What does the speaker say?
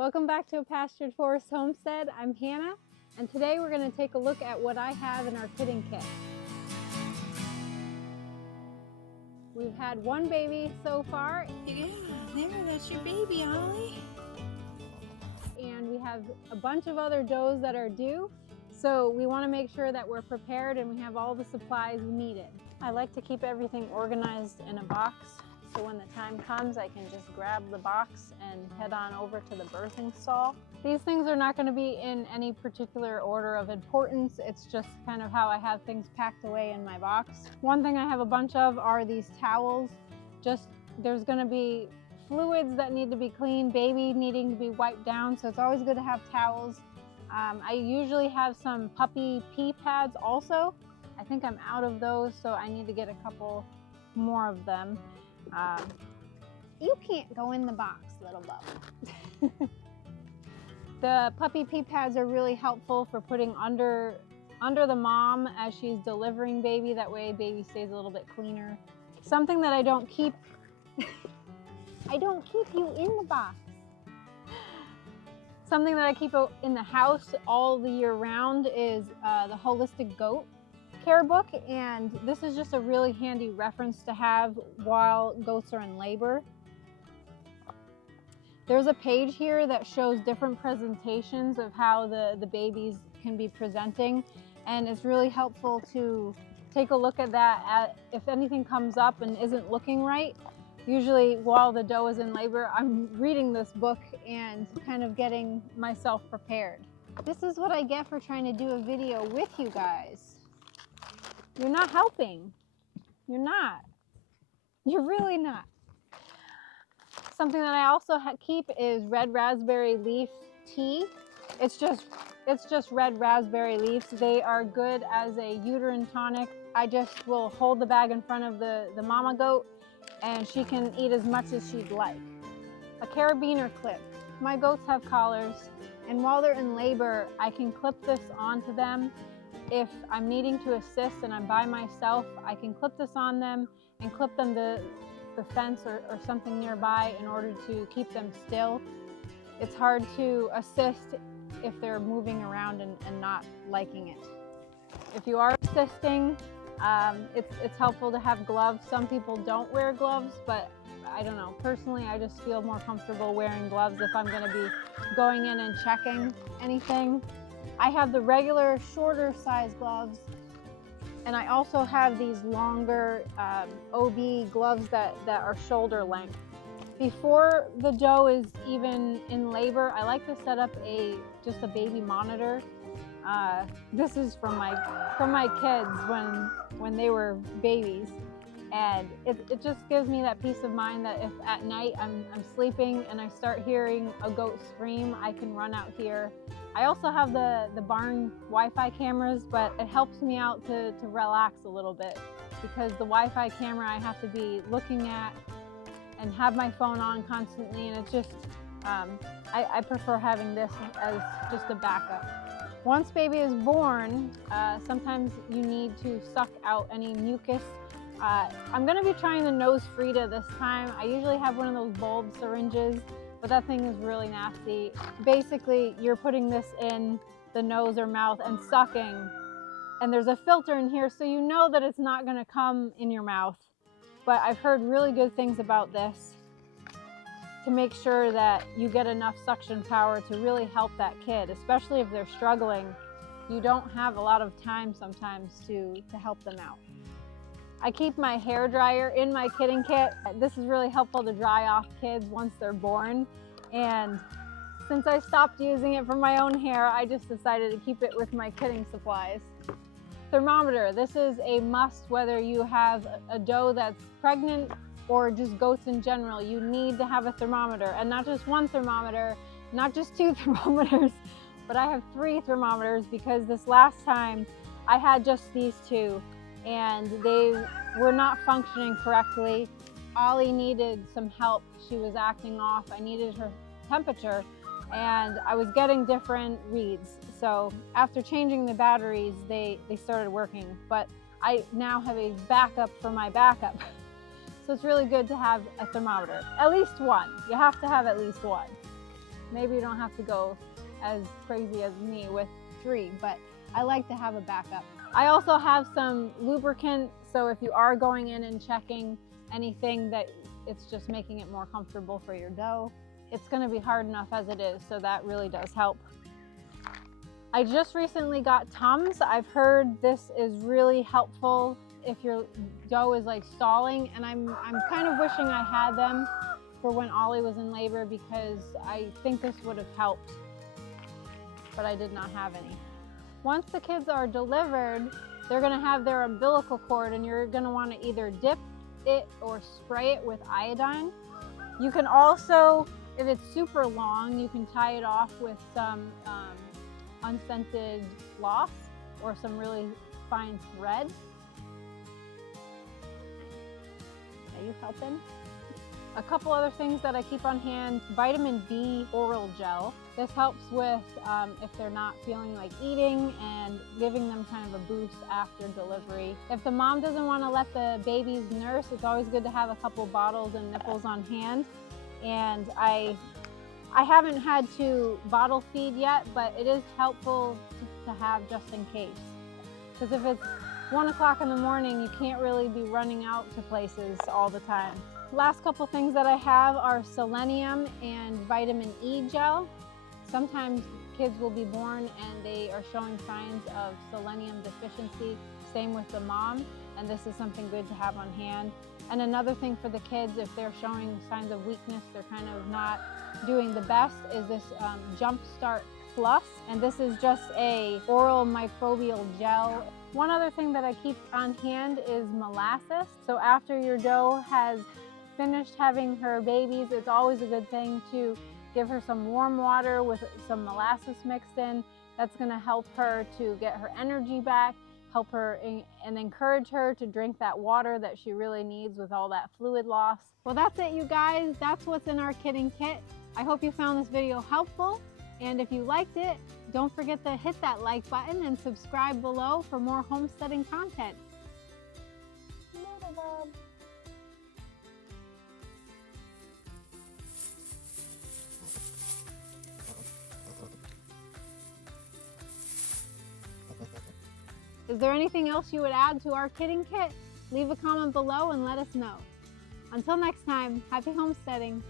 Welcome back to A Pastured Forest Homestead. I'm Hannah, and today we're going to take a look at what I have in our kidding kit. We've had one baby so far. Yeah, there, that's your baby, Ollie. And we have a bunch of other does that are due. So we want to make sure that we're prepared and we have all the supplies needed. I like to keep everything organized in a box, so when the time comes, I can just grab the box and head on over to the birthing stall. These things are not going to be in any particular order of importance. It's just kind of how I have things packed away in my box. One thing I have a bunch of are these towels. There's going to be fluids that need to be cleaned, baby needing to be wiped down, so it's always good to have towels. I usually have some puppy pee pads also. I think I'm out of those, so I need to get a couple more of them. You can't go in the box, little bub. The puppy pee pads are really helpful for putting under the mom as she's delivering baby. That way baby stays a little bit cleaner. Something that I don't keep I don't keep you in the box. Something that I keep in the house all the year round is the Holistic Goat Care book, and this is just a really handy reference to have while goats are in labor. There's a page here that shows different presentations of how the babies can be presenting, and it's really helpful to take a look at that if anything comes up and isn't looking right. Usually while the doe is in labor, I'm reading this book and kind of getting myself prepared. This is what I get for trying to do a video with you guys. You're not helping. You're not. You're really not. Something that I also keep is red raspberry leaf tea. It's just red raspberry leaves. They are good as a uterine tonic. I just will hold the bag in front of the mama goat, and she can eat as much as she'd like. A carabiner clip. My goats have collars, and while they're in labor, I can clip this onto them. If I'm needing to assist and I'm by myself, I can clip this on them and clip them to the fence or something nearby in order to keep them still. It's hard to assist if they're moving around and not liking it. If you are assisting, it's helpful to have gloves. Some people don't wear gloves, but I don't know. Personally, I just feel more comfortable wearing gloves if I'm going to be going in and checking anything. I have the regular shorter size gloves, and I also have these longer OB gloves that are shoulder length. Before the doe is even in labor, I like to set up just a baby monitor. This is from my kids when they were babies, and it just gives me that peace of mind that if at night I'm sleeping and I start hearing a goat scream, I can run out here. I also have the barn Wi-Fi cameras, but it helps me out to relax a little bit, because the Wi-Fi camera I have to be looking at and have my phone on constantly, and it's just I prefer having this as just a backup. Once baby is born, sometimes you need to suck out any mucus. I'm going to be trying the nose Frida this time. I usually have one of those bulb syringes, but that thing is really nasty. Basically, you're putting this in the nose or mouth and sucking, and there's a filter in here, so you know that it's not going to come in your mouth. But I've heard really good things about this to make sure that you get enough suction power to really help that kid, especially if they're struggling. You don't have a lot of time sometimes to help them out. I keep my hair dryer in my kidding kit. This is really helpful to dry off kids once they're born. And since I stopped using it for my own hair, I just decided to keep it with my kidding supplies. Thermometer. This is a must whether you have a doe that's pregnant or just goats in general. You need to have a thermometer, and not just one thermometer, not just 2 thermometers, but I have 3 thermometers, because this last time I had just these 2. And they were not functioning correctly. Ollie needed some help. She was acting off. I needed her temperature, and I was getting different reads. So after changing the batteries, they started working. But I now have a backup for my backup. So it's really good to have a thermometer. At least one. You have to have at least one. Maybe you don't have to go as crazy as me with 3, but I like to have a backup. I also have some lubricant, so if you are going in and checking anything that it's just making it more comfortable for your dough. It's going to be hard enough as it is, so that really does help. I just recently got Tums. I've heard this is really helpful if your dough is like stalling, and I'm kind of wishing I had them for when Ollie was in labor, because I think this would have helped, but I did not have any. Once the kids are delivered, they're going to have their umbilical cord, and you're going to want to either dip it or spray it with iodine. You can also, if it's super long, you can tie it off with some unscented floss or some really fine thread. Are you helping? A couple other things that I keep on hand: vitamin B oral gel. This helps with if they're not feeling like eating, and giving them kind of a boost after delivery. If the mom doesn't want to let the babies nurse, it's always good to have a couple bottles and nipples on hand. And I haven't had to bottle feed yet, but it is helpful to have just in case. Because if it's 1 o'clock in the morning, you can't really be running out to places all the time. Last couple things that I have are selenium and vitamin E gel. Sometimes kids will be born and they are showing signs of selenium deficiency, same with the mom, and this is something good to have on hand. And another thing for the kids, if they're showing signs of weakness, they're kind of not doing the best, is this Jump Start Plus, and this is just a oral microbial gel. One other thing that I keep on hand is molasses. So after your dough has finished having her babies, it's always a good thing to give her some warm water with some molasses mixed in. That's going to help her to get her energy back, help her and encourage her to drink that water that she really needs with all that fluid loss. Well, that's it, you guys. That's what's in our kidding kit. I hope you found this video helpful, and if you liked it, don't forget to hit that like button and subscribe below for more homesteading content. Is there anything else you would add to our kidding kit? Leave a comment below and let us know. Until next time, happy homesteading.